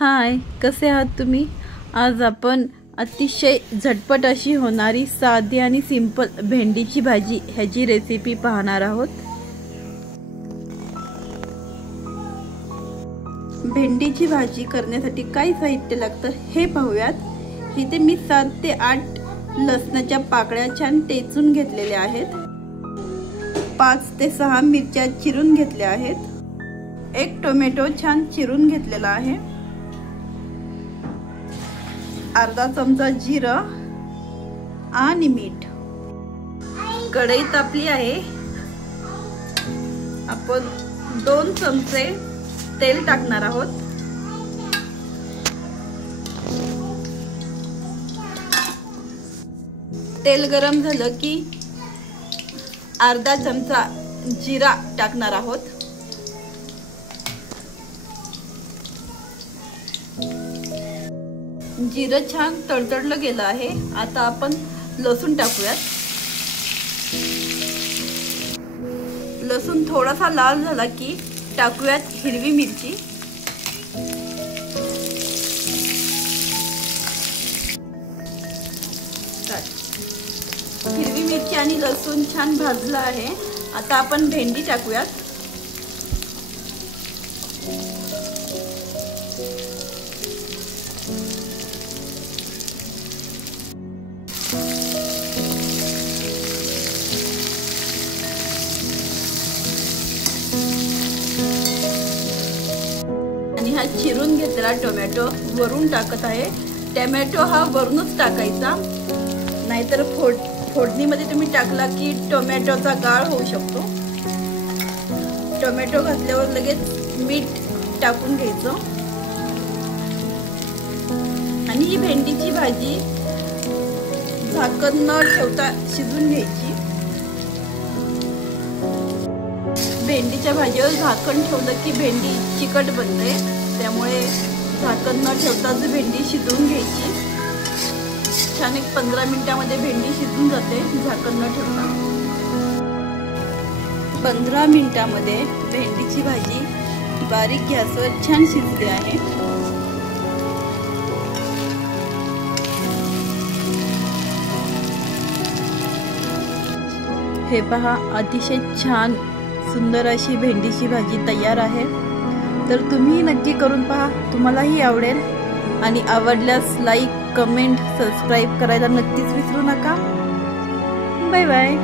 हाय, कसे आहात तुम्ही? आज आपण अतिशय झटपट अशी होणारी साधी आणि सिंपल भेंडीची भाजी ह्याची रेसिपी पाहणार आहोत। भेंडीची भाजी करण्यासाठी काय साहित्य लागतं हे पाहूयात। इथे मी 7 ते 8 लसणाच्या पाकळ्या छान टेचून घेतलेल्या आहेत। 5 ते 6 मिरच्या चिरून घेतल्या आहेत। 1 टोमॅटो छान चिरून घेतलेला आहे। अर्धा चमचा जिरं आणि मीठ। कढई तापली आहे। आपण 2 चमचे तेल टाकणार आहोत। तेल गरम झालं की अर्धा चमचा जिरा टाकणार आहोत। जिरं छान तडतडलं गेलं आहे। आता आपण लसूण टाकूयात। लसूण थोडासा लाल झाला की टाकूयात हिरवी मिरची। हिरवी मिरची आणि लसूण छान भाजला आहे। आता आपण भेंडी टाकूयात। आणि हा चिरून घेतलेला टोमॅटो वरून टाकत आहे। टोमॅटो हा वरूनच टाकायचा, नाहीतर फोडणीमध्ये तुम्ही टाकला की टोमॅटोचा गाळ होऊ शकतो। टोमॅटो घातल्यावर लगेच मीठ टाकून घ्यायचं आणि ही भेंडीची भाजी झाकण न ठेवता शिजून घ्यायची। भेंडीच्या भाजीवर झाकण ठेवलं की भेंडी चिकट बनते, त्यामुळे झाकण न ठेवताच भेंडी शिजवून घ्यायची। छान 15 मिनिटांमध्ये भेंडी शिजून जाते झाकण न ठेवता। 15 मिनिटांमध्ये भेंडीची भाजी बारीक गॅसवर छान शिजली आहे। हे पहा, अतिशय छान सुंदर अशी भेंडीची भाजी तयार आहे। तर तुम्ही नक्की करून पहा, तुम्हालाही आवडेल। आणि आवडल्यास लाईक, कमेंट, सबस्क्राईब करायला नक्कीच विसरू नका। Bye bye.